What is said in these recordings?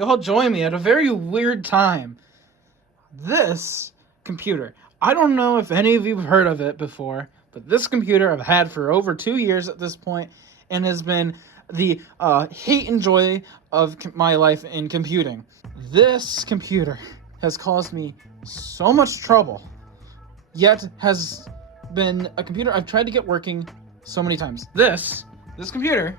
Y'all join me at a very weird time. This computer, I don't know if any of you have heard of it before, but this computer I've had for over 2 years at this point and has been the hate and joy of my life in computing. This computer has caused me so much trouble, yet has been a computer I've tried to get working so many times. This computer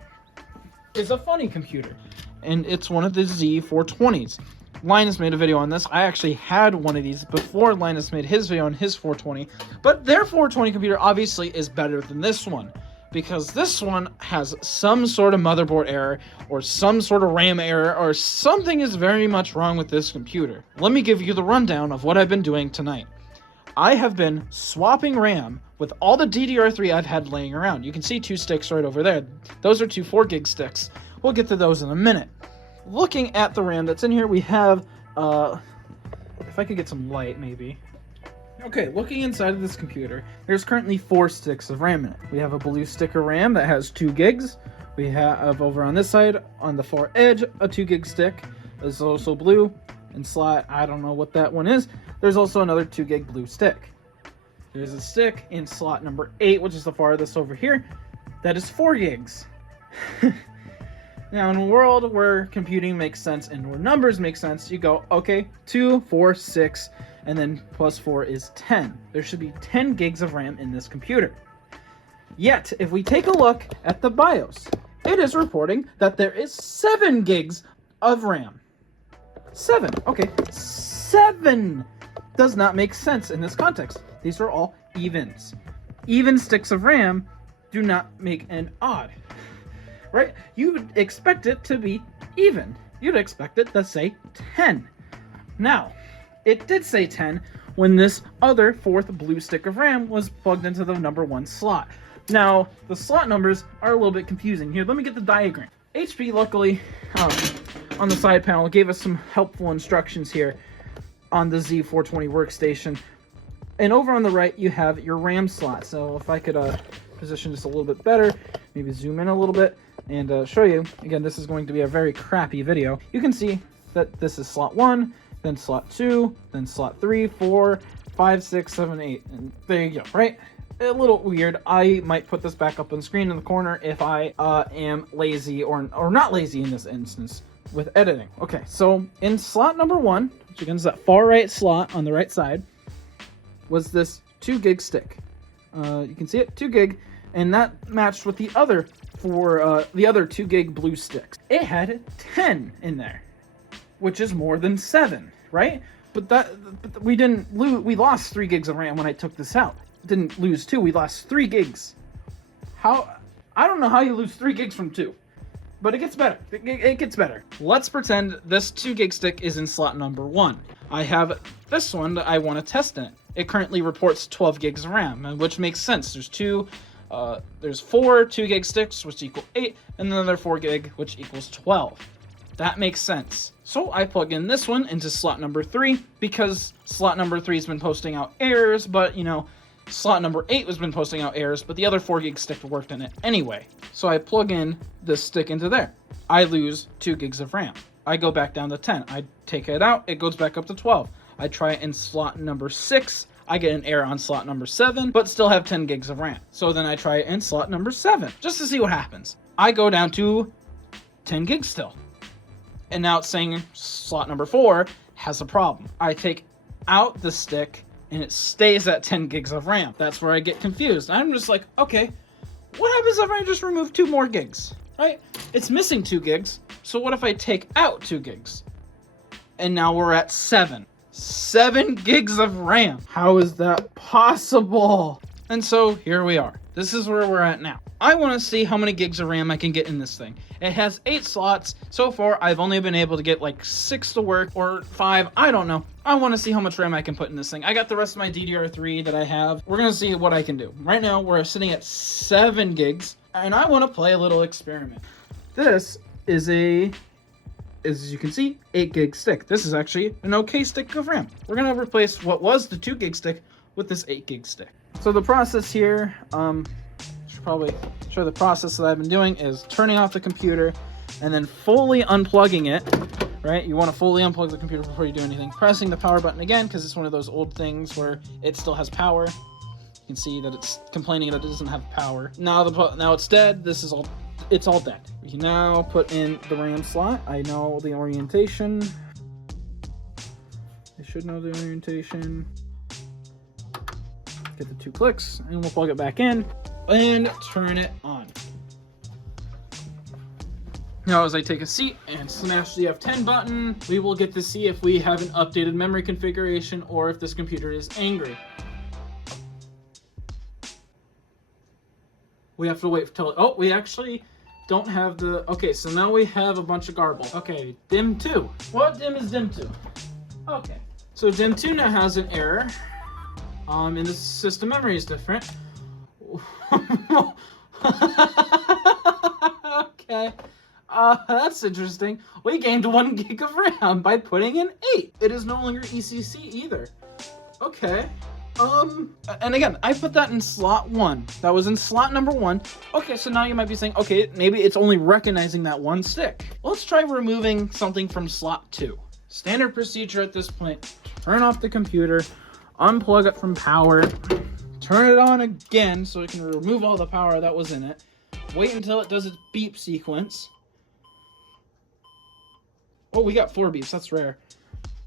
is a funny computer, and it's one of the Z420s. Linus made a video on this. I actually had one of these before Linus made his video on his 420, but their 420 computer obviously is better than this one, because this one has some sort of motherboard error or some sort of RAM error or something is very much wrong with this computer. Let me give you the rundown of what I've been doing tonight. I have been swapping RAM with all the DDR3 I've had laying around. You can see 2 sticks right over there. Those are 2 4-gig sticks. We'll get to those in a minute. Looking at the RAM that's in here, we have, if I could get some light, maybe. Okay, looking inside of this computer, there's currently 4 sticks of RAM in it. We have a blue stick of RAM that has 2 gigs. We have over on this side, on the far edge, a 2 gig stick. It's also blue. In slot, I don't know what that one is. There's also another 2 gig blue stick. There's a stick in slot number 8, which is the farthest over here. That is 4 gigs. Now, in a world where computing makes sense and where numbers make sense, you go, okay, 2, 4, 6, and then plus 4 is 10. There should be 10 gigs of RAM in this computer. Yet, if we take a look at the BIOS, it is reporting that there is 7 gigs of RAM. 7. Okay, 7 does not make sense in this context. These are all evens. Even sticks of RAM do not make an odd. Right? You would expect it to be even. You'd expect it to say 10. Now, it did say 10 when this other 4th blue stick of RAM was plugged into the number 1 slot. Now, the slot numbers are a little bit confusing. Here, let me get the diagram. HP, luckily, on the side panel, gave us some helpful instructions here on the Z420 workstation. And over on the right, you have your RAM slot. So if I could position this a little bit better, maybe zoom in a little bit, and show you. Again, this is going to be a very crappy video. You can see that this is slot 1, then slot 2, then slot 3, 4, 5, 6, 7, 8. And there you go, right? A little weird. I might put this back up on the screen in the corner if I am lazy or not lazy in this instance with editing. Okay, so in slot number 1, which again is that far right slot on the right side, was this 2 gig stick. You can see it, 2 gig, and that matched with the other the other 2 gig blue sticks. It had 10 in there, which is more than 7, right? But we didn't lose. We lost 3 gigs of RAM when I took this out. Didn't lose 2. We lost 3 gigs. How? I don't know how you lose 3 gigs from 2, but it gets better. It gets better. Let's pretend this 2 gig stick is in slot number 1. I have this one that I want to test in it. It currently reports 12 gigs of RAM, which makes sense. There's 4 2 gig sticks, which equal 8, and another 4 gig, which equals 12. That makes sense. So I plug in this one into slot number 3, because slot number 3 has been posting out errors, but slot number 8 has been posting out errors, but the other 4 gig stick worked in it anyway. So I plug in this stick into there. I lose 2 gigs of RAM. I go back down to 10. I take it out, it goes back up to 12. I try it in slot number 6. I get an error on slot number 7, but still have 10 gigs of RAM. So then I try it in slot number 7, just to see what happens. I go down to 10 gigs still. And now it's saying slot number 4 has a problem. I take out the stick, and it stays at 10 gigs of RAM. That's where I get confused. I'm just like, okay, what happens if I just remove 2 more gigs, right? It's missing 2 gigs, so what if I take out 2 gigs? And now we're at 7. 7 gigs of RAM. How is that possible? And so here we are. This is where we're at now. I want to see how many gigs of RAM I can get in this thing. It has 8 slots. So far, I've only been able to get like 6 to work, or 5. I don't know. I want to see how much RAM I can put in this thing. I got the rest of my DDR3 that I have. We're going to see what I can do. Right now, we're sitting at 7 gigs, and I want to play a little experiment. This is as you can see, 8 gig stick. This is actually an okay stick of RAM. We're going to replace what was the 2 gig stick with this 8 gig stick. So the process here, should probably show the process that I've been doing, is turning off the computer and then fully unplugging it right? You want to fully unplug the computer before you do anything. Pressing the power button again, because it's one of those old things where it still has power. You can see that it's complaining that it doesn't have power. Now it's dead. It's all dead. We can now put in the RAM slot. I know the orientation. I should know the orientation. Get the 2 clicks, and we'll plug it back in and turn it on. Now as I take a seat and smash the F10 button, we will get to see if we have an updated memory configuration or if this computer is angry. We have to wait till, oh, we actually don't have the, okay, so now we have a bunch of garble. Okay, DIM 2. What DIM is DIM 2? Okay, so DIM 2 now has an error. And the system memory is different. Okay. That's interesting. We gained 1 gig of RAM by putting in 8. It is no longer ECC either. Okay. And again, I put that in slot 1. That was in slot number 1. Okay, so now you might be saying, okay, maybe it's only recognizing that 1 stick. Let's try removing something from slot 2. Standard procedure at this point. Turn off the computer, unplug it from power, turn it on again so it can remove all the power that was in it. Wait until it does its beep sequence. Oh, we got 4 beeps. That's rare.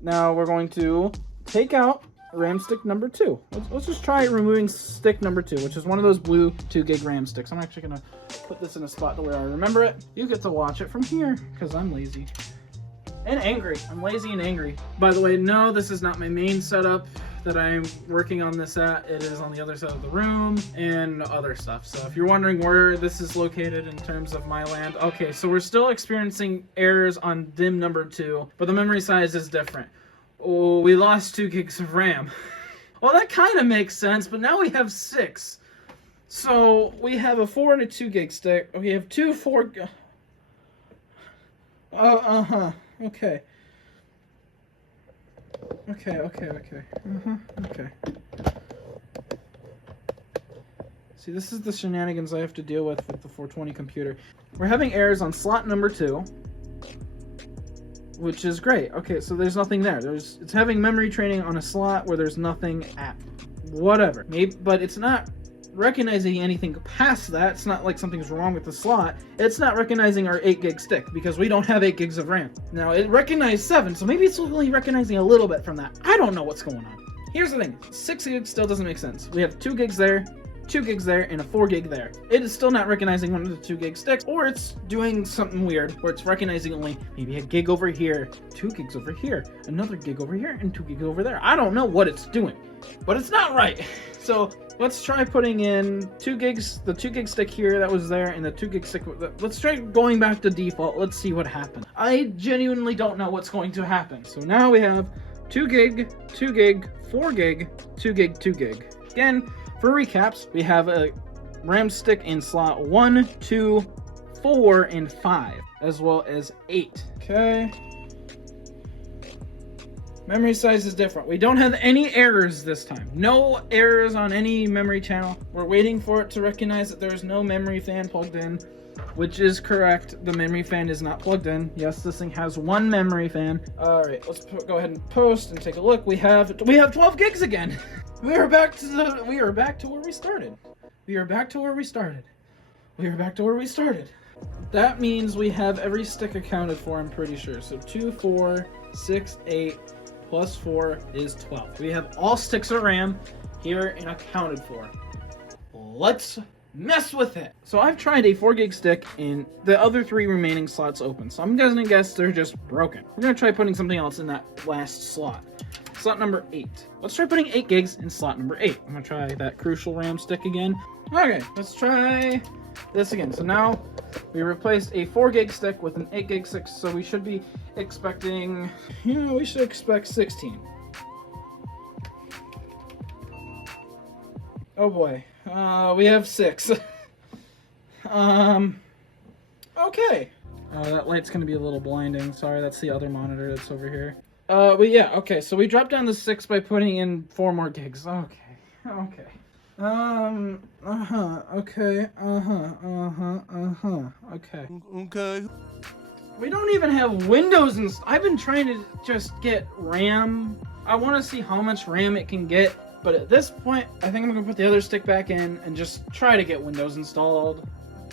Now we're going to take out RAM stick number 2. Let's just try removing stick number 2, which is one of those blue 2 gig RAM sticks. I'm actually going to put this in a spot to where I remember it. You get to watch it from here because I'm lazy. And angry. I'm lazy and angry. By the way, no, this is not my main setup that I'm working on this at. It is on the other side of the room and other stuff. So if you're wondering where this is located in terms of my land, okay, so we're still experiencing errors on DIM number 2, but the memory size is different. Oh, we lost 2 gigs of RAM. Well, that kind of makes sense, but now we have 6. So we have a 4 and a 2 gig stick. We have 2 4. Okay. Okay. See, this is the shenanigans I have to deal with the 420 computer. We're having errors on slot number 2, which is great. Okay, so there's nothing there. It's having memory training on a slot where there's nothing at. Whatever. Maybe, but it's not recognizing anything past that. It's not like something's wrong with the slot. It's not recognizing our 8 gig stick because we don't have 8 gigs of RAM. Now it recognized 7, so maybe it's only recognizing a little bit from that. I don't know what's going on. Here's the thing, 6 gigs still doesn't make sense. We have 2 gigs there, 2 gigs there, and a 4 gig there. It is still not recognizing one of the 2 gig sticks, or it's doing something weird where it's recognizing only maybe a gig over here, 2 gigs over here, another gig over here, and 2 gigs over there. I don't know what it's doing, but it's not right. So let's try putting in 2 gigs, the 2 gig stick here that was there, and the 2 gig stick. Let's try going back to default. Let's see what happens. I genuinely don't know what's going to happen. So now we have 2 gig, 2 gig, 4 gig, 2 gig, 2 gig. Again, for recaps, we have a RAM stick in slot 1, 2, 4, and 5, as well as 8. Okay. Memory size is different. We don't have any errors this time. No errors on any memory channel. We're waiting for it to recognize that there's no memory fan plugged in, which is correct. The memory fan is not plugged in. Yes, this thing has 1 memory fan. All right, let's go ahead and post and take a look. We have 12 gigs again. We are back to where we started. We are back to where we started. We are back to where we started. That means we have every stick accounted for, I'm pretty sure. So 2, 4, 6, 8, plus 4 is 12. We have all sticks of RAM here and accounted for. Let's mess with it. So I've tried a 4 gig stick and the other 3 remaining slots open. So I'm gonna guess they're just broken. We're gonna try putting something else in that last slot. Slot number 8. Let's try putting 8 gigs in slot number 8. I'm gonna try that crucial RAM stick again. Okay, let's try this again. So now we replaced a 4 gig stick with an 8 gig stick, so we should be expecting, we should expect 16. Oh boy, we have 6. Okay. That light's gonna be a little blinding. Sorry, that's the other monitor that's over here. But yeah, okay, so we dropped down to 6 by putting in 4 more gigs. Okay. Okay. Okay. Okay. We don't even have Windows installed. I've been trying to just get RAM. I want to see how much RAM it can get. But at this point, I think I'm going to put the other stick back in and just try to get Windows installed.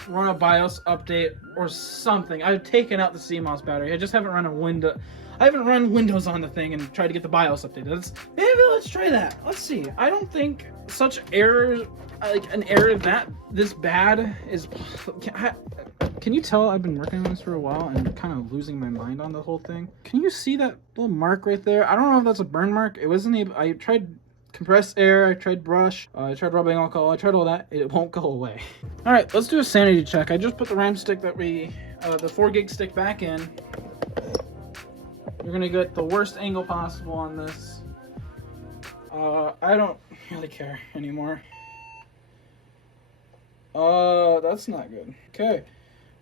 Run a BIOS update or something. I've taken out the CMOS battery. I just haven't run I haven't run Windows on the thing and tried to get the BIOS updated. Maybe let's try that. Let's see. I don't think such errors, like an error this bad is... Can you tell I've been working on this for a while and kind of losing my mind on the whole thing? Can you see that little mark right there? I don't know if that's a burn mark. It wasn't even... I tried compressed air, I tried brush, I tried rubbing alcohol, I tried all that. It won't go away. All right, let's do a sanity check. I just put the RAM stick that the 4 gig stick back in. You're gonna get the worst angle possible on this. I don't really care anymore. That's not good. Okay,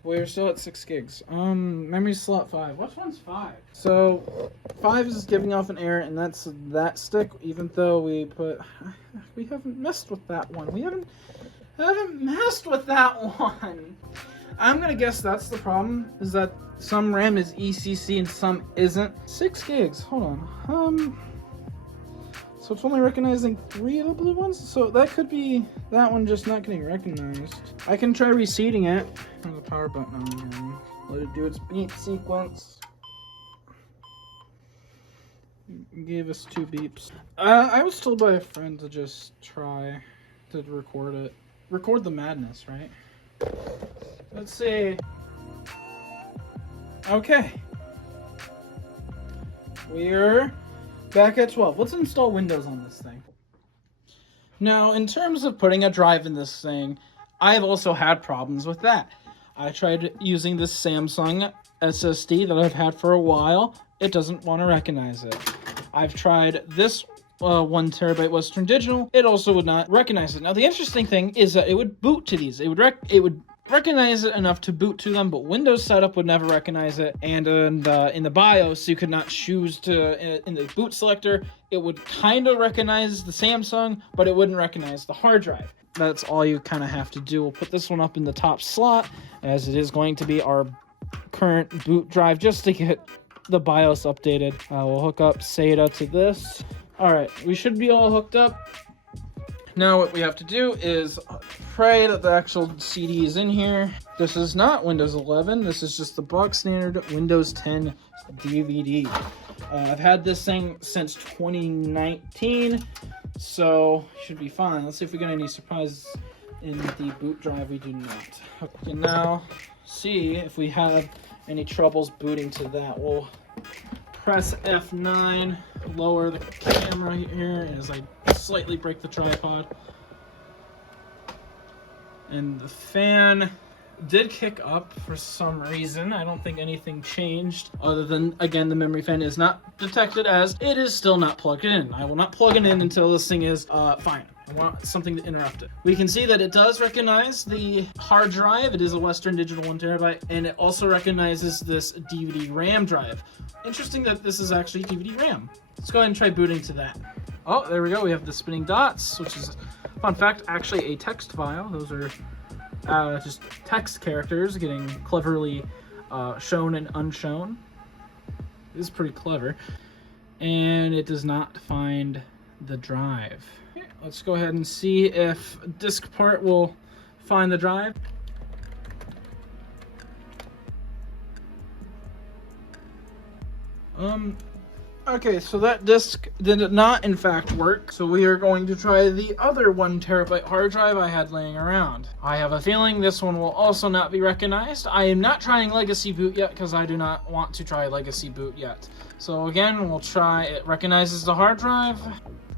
we're still at 6 gigs. Memory slot 5. Which one's 5? So 5 is giving off an error, and that's that stick. Even though we haven't messed with that one. We haven't messed with that one. I'm gonna guess that's the problem. Is that some RAM is ECC and some isn't. 6 gigs. Hold on. So it's only recognizing 3 of the blue ones? So that could be that one just not getting recognized. I can try reseating it. There's a power button on again. Let it do its beep sequence. Gave us 2 beeps. I was told by a friend to just try to record it. Record the madness, right? Let's see. Okay. We're back at 12. Let's install Windows on this thing. Now, in terms of putting a drive in this thing, I've also had problems with that. I tried using this Samsung SSD that I've had for a while. It doesn't want to recognize it. I've tried this 1 terabyte Western Digital. It also would not recognize it. Now, the interesting thing is that it would boot to these. It would recognize it enough to boot to them, but Windows setup would never recognize it. And in the BIOS, you could not choose to, in the boot selector, it would kind of recognize the Samsung, but it wouldn't recognize the hard drive. That's all you kind of have to do. We'll put this one up in the top slot, as it is going to be our current boot drive, just to get the BIOS updated. We'll hook up SATA to this. All right, we should be all hooked up. Now what we have to do is pray that the actual CD is in here. This is not Windows 11. This is just the box standard Windows 10 DVD. I've had this thing since 2019, so should be fine. Let's see if we get any surprises in the boot drive. We do not. Okay, now see if we have any troubles booting to that. We'll press F9, lower the camera here as I slightly break the tripod. And the fan did kick up for some reason. I don't think anything changed other than, again, the memory fan is not detected as it is still not plugged in. I will not plug it in until this thing is fine. I want something to interrupt it. We can see that it does recognize the hard drive. It is a Western Digital 1 terabyte, and it also recognizes this DVD RAM drive. Interesting that this is actually DVD RAM. Let's go ahead and try booting to that. Oh, there we go. We have the spinning dots, which is, fun fact, actually a text file. Those are just text characters getting cleverly shown and unshown. This is pretty clever. And it does not find the drive. Okay, let's go ahead and see if disk part will find the drive. Okay, so that disk did not in fact work, so we are going to try the other 1 terabyte hard drive I had laying around. I have a feeling this one will also not be recognized. I am not trying legacy boot yet because I do not want to try legacy boot yet. So again, we'll try, it recognizes the hard drive.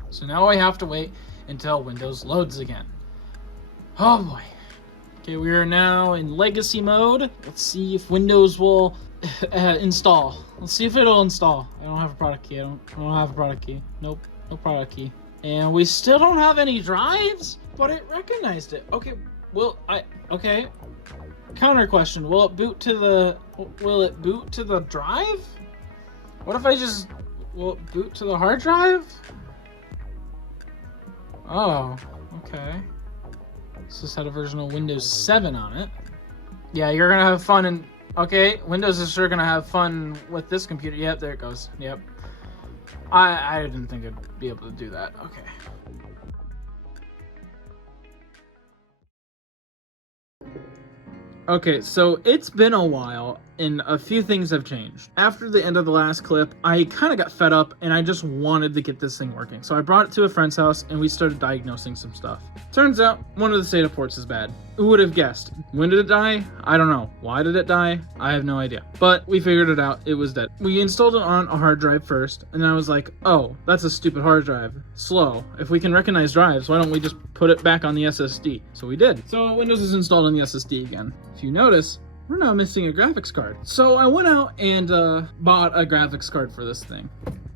So now I have to wait until Windows loads again. Oh boy. Okay, we are now in legacy mode. Let's see if Windows will install. Let's see if it'll install. I don't have a product key. I don't have a product key. Nope, no product key. And we still don't have any drives, but it recognized it. Okay, okay. Counter question, will it boot to the drive? What if will it boot to the hard drive? Oh, okay. This has had a version of Windows 7 on it. Yeah, you're gonna have fun Okay, Windows is sure gonna have fun with this computer. Yep, there it goes. Yep. I didn't think it'd be able to do that. Okay. Okay, so it's been a while, and a few things have changed. After the end of the last clip, I kind of got fed up, and I just wanted to get this thing working. So I brought it to a friend's house, and we started diagnosing some stuff. Turns out, one of the SATA ports is bad. Who would have guessed? When did it die? I don't know. Why did it die? I have no idea. But we figured it out. It was dead. We installed it on a hard drive first, and then I was like, oh, that's a stupid hard drive. Slow. If we can recognize drives, why don't we just put it back on the SSD? So we did. So Windows is installed on the SSD again. If you notice, we're now missing a graphics card. So I went out and bought a graphics card for this thing.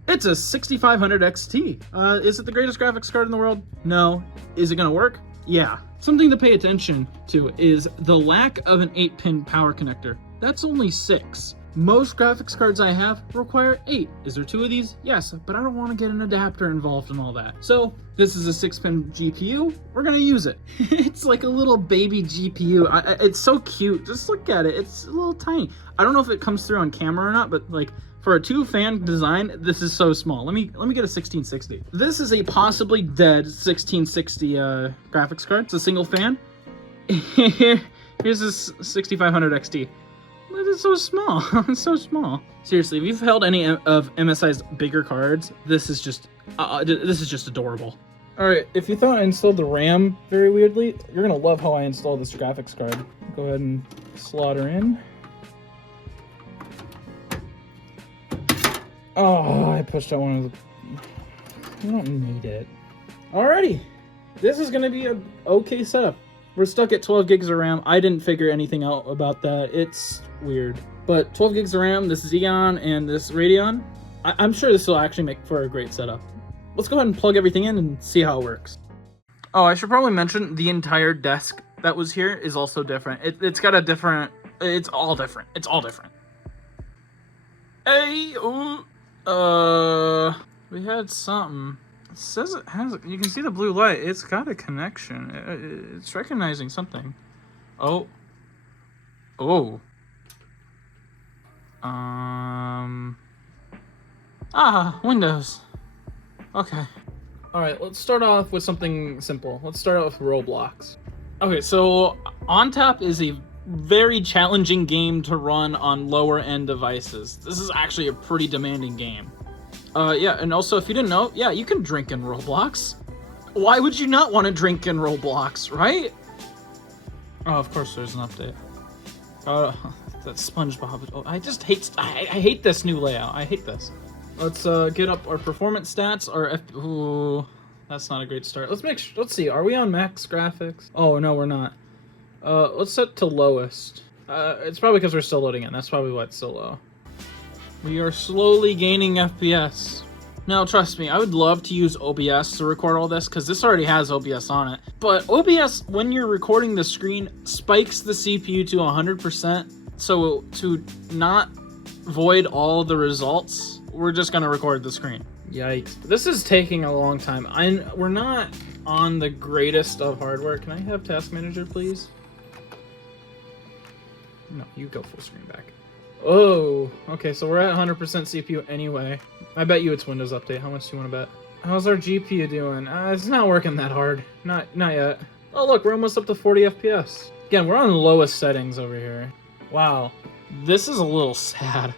It's a 6500 XT. Is it the greatest graphics card in the world? No. Is it gonna work? Yeah. Something to pay attention to is the lack of an 8-pin power connector. That's only 6. Most graphics cards I have require 8. Is there 2 of these? Yes, but I don't want to get an adapter involved in all that. So this is a 6-pin GPU. We're gonna use it. It's like a little baby GPU. It's so cute. Just look at it. It's a little tiny. I don't know if it comes through on camera or not, but like for a 2-fan design, this is so small. Let me get a 1660. This is a possibly dead 1660 graphics card. It's a single fan. Here's this 6500 XT. It's so small. It's so small. Seriously, if you've held any of MSI's bigger cards, this is just adorable. All right, if you thought I installed the RAM very weirdly, you're gonna love how I installed this graphics card. Go ahead and slot her in. Oh, I pushed out one of the... I don't need it. Alrighty, this is gonna be an okay setup. We're stuck at 12 gigs of RAM. I didn't figure anything out about that. It's weird. But 12 gigs of RAM, this Xeon and this Radeon, I'm sure this will actually make for a great setup. Let's go ahead and plug everything in and see how it works. Oh, I should probably mention the entire desk that was here is also different. It's got a different... It's all different. It's all different. Hey, ooh. We had something. It says it has, you can see the blue light. It's got a connection. It's recognizing something. Oh. Oh. Windows. Okay. Alright, let's start off with something simple. Let's start out with Roblox. Okay, so OnTap is a very challenging game to run on lower end devices. This is actually a pretty demanding game. Yeah, and also if you didn't know, yeah, you can drink in Roblox. Why would you not want to drink in Roblox, right? Oh, of course there's an update. That SpongeBob. Oh, I just hate. I hate this new layout. I hate this. Let's get up our performance stats. Ooh, that's not a great start. Let's see. Are we on max graphics? Oh no, we're not. Let's set to lowest. It's probably because we're still loading in. That's probably why it's so low. We are slowly gaining FPS. Now, trust me, I would love to use OBS to record all this, because this already has OBS on it. But OBS, when you're recording the screen, spikes the CPU to 100%. So to not void all the results, we're just going to record the screen. Yikes. This is taking a long time. We're not on the greatest of hardware. Can I have Task Manager, please? No, you go full screen back. Oh, okay, so we're at 100% CPU anyway. I bet you it's Windows Update. How much do you want to bet? How's our GPU doing? It's not working that hard. Not yet. Oh, look, we're almost up to 40 FPS. Again, we're on lowest settings over here. Wow, this is a little sad.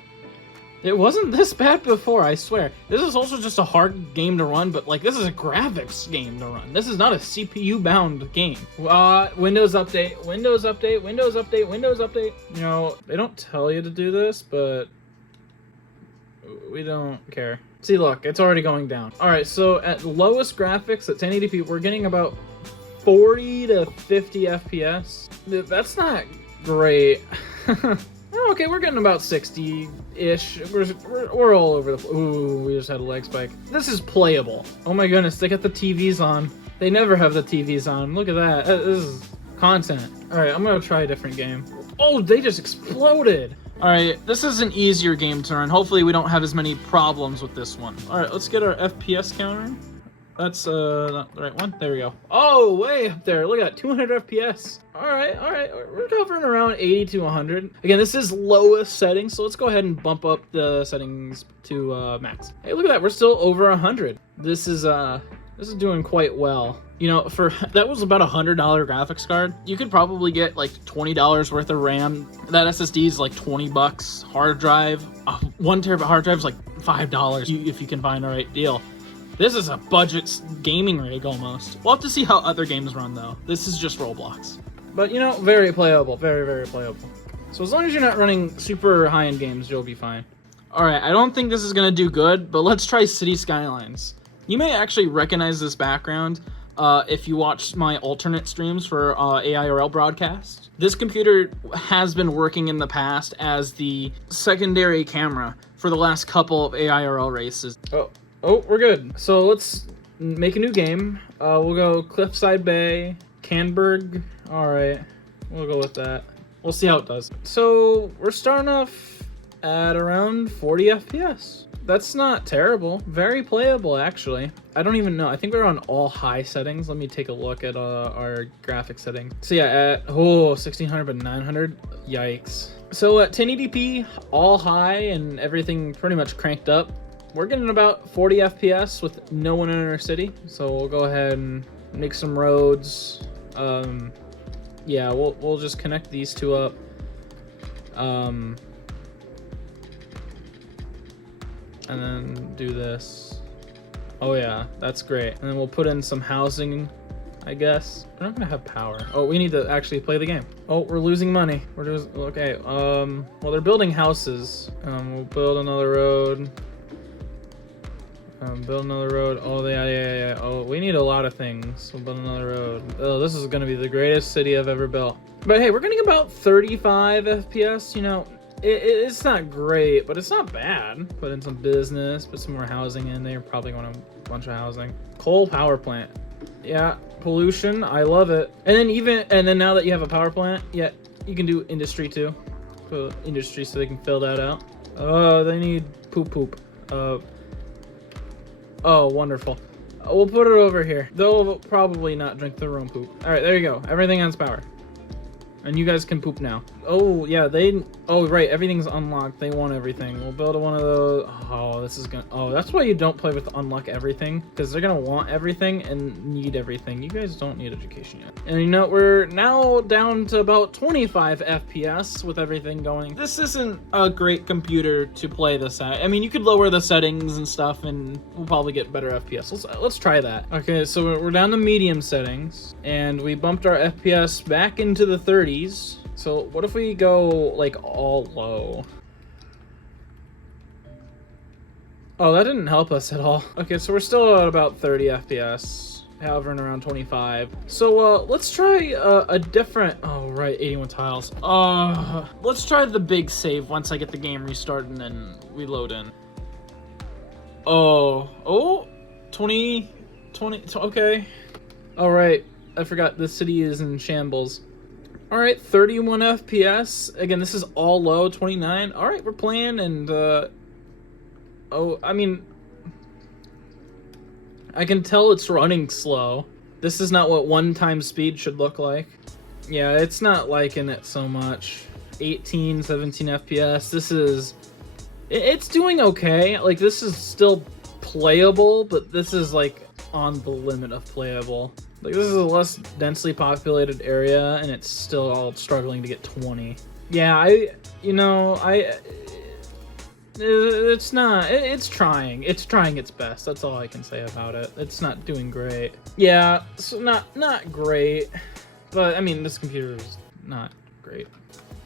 It wasn't this bad before, I swear. This is also just a hard game to run, but like this is a graphics game to run. This is not a CPU-bound game. Windows Update, Windows Update, Windows Update, Windows Update. You know, they don't tell you to do this, but we don't care. See, look, it's already going down. All right, so at lowest graphics at 1080p, we're getting about 40 to 50 FPS. That's not great. Oh, okay, we're getting about 60-ish. We're all over the place. Ooh, we just had a leg spike. This is playable. Oh my goodness, they got the TVs on. They never have the TVs on. Look at that. This is content. All right, I'm gonna try a different game. Oh, they just exploded. All right, this is an easier game to run. Hopefully we don't have as many problems with this one. All right, let's get our FPS counter. That's not the right one. There we go. Oh, way up there. Look at that, 200 FPS. All right. We're hovering around 80 to 100. Again, this is lowest setting, so let's go ahead and bump up the settings to max. Hey, look at that. We're still over 100. This is doing quite well. You know, for that was about $100 graphics card. You could probably get like $20 worth of RAM. That SSD is like 20 bucks. Hard drive, 1 terabyte hard drive is like $5 if you can find the right deal. This is a budget gaming rig almost. We'll have to see how other games run though. This is just Roblox. But you know, very playable, very playable. So as long as you're not running super high-end games, you'll be fine. All right, I don't think this is gonna do good, but let's try City Skylines. You may actually recognize this background if you watch my alternate streams for AIRL broadcast. This computer has been working in the past as the secondary camera for the last couple of AIRL races. Oh, we're good. So let's make a new game. We'll go Cliffside Bay, Canberg. All right, we'll go with that. We'll see how it does. So we're starting off at around 40 FPS. That's not terrible. Very playable, actually. I don't even know. I think we're on all high settings. Let me take a look at our graphic setting. So yeah, at 1600 but 900. Yikes. So at 1080p, all high and everything pretty much cranked up. We're getting about 40 FPS with no one in our city. So we'll go ahead and make some roads. Yeah, we'll just connect these two up. And then do this. Oh yeah, that's great. And then we'll put in some housing, I guess. We're not gonna have power. Oh, we need to actually play the game. Oh, we're losing money. We're just, okay. Well, they're building houses. We'll build another road. Build another road. Oh, yeah. Oh, we need a lot of things. We'll build another road. Oh, this is gonna be the greatest city I've ever built. But hey, we're getting about 35 FPS, you know. It's not great, but it's not bad. Put in some business, put some more housing in there. Probably want a bunch of housing. Coal power plant. Yeah, pollution. I love it. And then now that you have a power plant, yeah, you can do industry too. Put industry so they can fill that out. Oh, they need poop. Oh, wonderful. We'll put it over here. They'll probably not drink their own poop. All right, there you go. Everything has power. And you guys can poop now. Oh, yeah, oh, right, everything's unlocked. They want everything. We'll build one of those. Oh, that's why you don't play with unlock everything, because they're gonna want everything and need everything. You guys don't need education yet. And you know, we're now down to about 25 FPS with everything going. This isn't a great computer to play this at. I mean, you could lower the settings and stuff, and we'll probably get better FPS. Let's try that. Okay, so we're down to medium settings, and we bumped our FPS back into the 30s. So what if we go like all low? Oh, that didn't help us at all. Okay, so we're still at about 30 FPS, hovering around 25. So let's try a different, oh right, 81 tiles. Let's try the big save once I get the game restarted and then we load in. Oh, 20, okay. All right, I forgot the city is in shambles. All right, 31 FPS. Again, this is all low, 29. All right, we're playing, and oh, I mean, I can tell it's running slow. This is not what one-time speed should look like. Yeah, it's not liking it so much. 18, 17 FPS. This is, it's doing okay. Like, this is still playable, but this is like on the limit of playable. Like, this is a less densely populated area, and it's still all struggling to get 20. Yeah, it's not, it's trying its best. That's all I can say about it. It's not doing great. Yeah, so not great, but I mean, this computer is not great.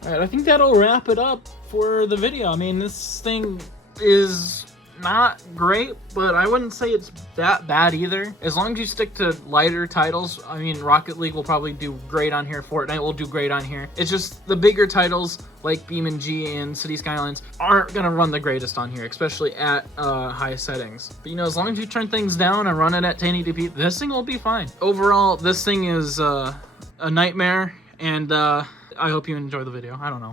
All right, I think that'll wrap it up for the video. I mean, this thing is not great, but I wouldn't say it's that bad either. As long as you stick to lighter titles, I mean, Rocket League will probably do great on here, Fortnite will do great on here. It's just the bigger titles like BeamNG and City Skylines aren't gonna run the greatest on here, especially at high settings. But you know, as long as you turn things down and run it at 1080p, this thing will be fine. Overall, this thing is a nightmare, and I hope you enjoy the video. I don't know.